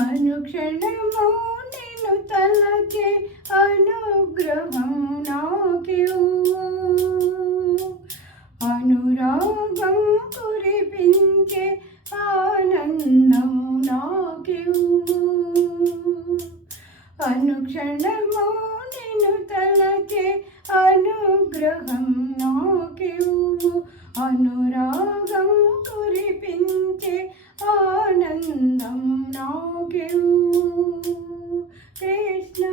అనుక్షణము నిన్ను తలచే అనుగ్రహం నాకివ్వు. అనురాగం కురిపించే ఆనందం నాకివ్వు. అనుక్షణము నిన్ను తలచే అనుగ్రహం నాకివ్వు. అనురాగం కురిపించే ఆనందం నాకివ్వు. కృష్ణ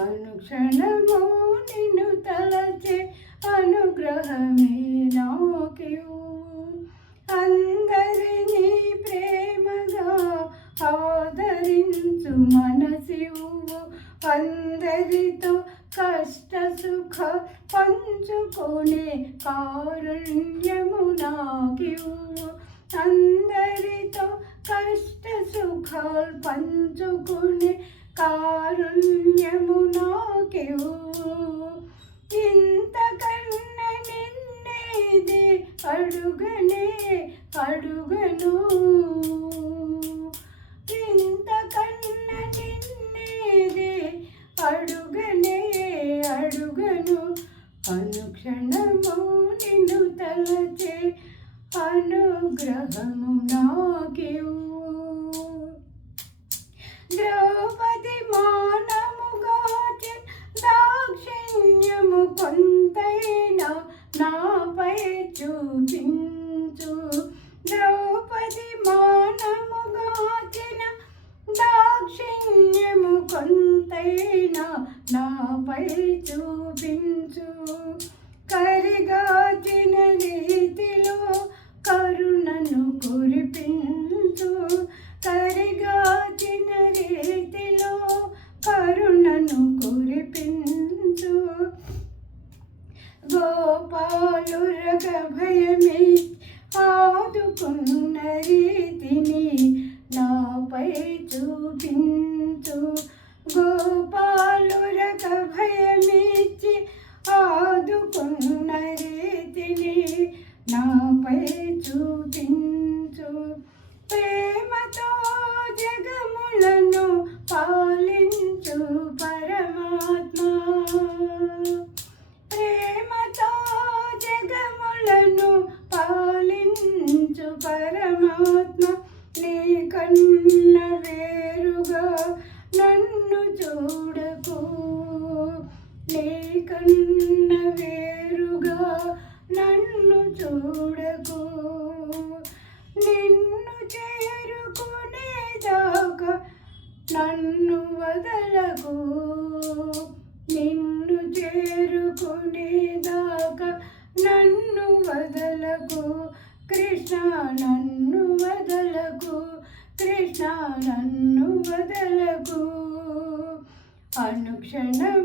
అనుక్షణము నిన్ను తలచే అనుగ్రహమే నాకివ్వు. అందరినీ ప్రేమగా ఆదరించు మనసివ్వు. అందరితో కష్ట సుఖ పంచుకొనే కారుణ్యము నాకివ్వు. అందరితో కష్ట సుఖాలు పంచుకునే కారుణ్యము నాకివ్వు. ఇంతకన్నా నిన్నేది అడుగనే అడుగను. ఇంతకన్నా నిన్నేది అడుగనే అడుగను. అనుక్షణము నిన్ను తలచే అనుగ్రహము నాకివ్వు. ద్రౌపది మానముగాచె దాక్షిణ్యము కొంతైనా నాపై చూపించు. ద్రౌపది మానముగాచిన దాక్షిణ్యము కొంతైనా నాపై చూపించు. కరిగాచిన రీతిలో కరుణను కురిపించు. కరిగాచిన రీతిలో కరుణను కురిపించు. గోపాలురగ భయమే ఆదుకున్న రీతిని నాపై చూపించు. గోపాలురగ భయమిచ్చి ఆదుకున్న రీతిని నాపై చూపించు. ప్రేమతో జగములను పాలించు పరమాత్మ. ప్రేమతో జగములను పాలించు పరమాత్మ. నీ కన్న వేరుగా నన్ను చూడకు. నీ కన్న వేరుగా నన్ను చూడకు. నిన్ను చేరుకునేదాకా నన్ను వదలకు. నిన్ను చేరుకునేదాకా నన్ను వదలకు. కృష్ణ నన్ను వదలకు. కృష్ణ నన్ను వదలకు. అనుక్షణం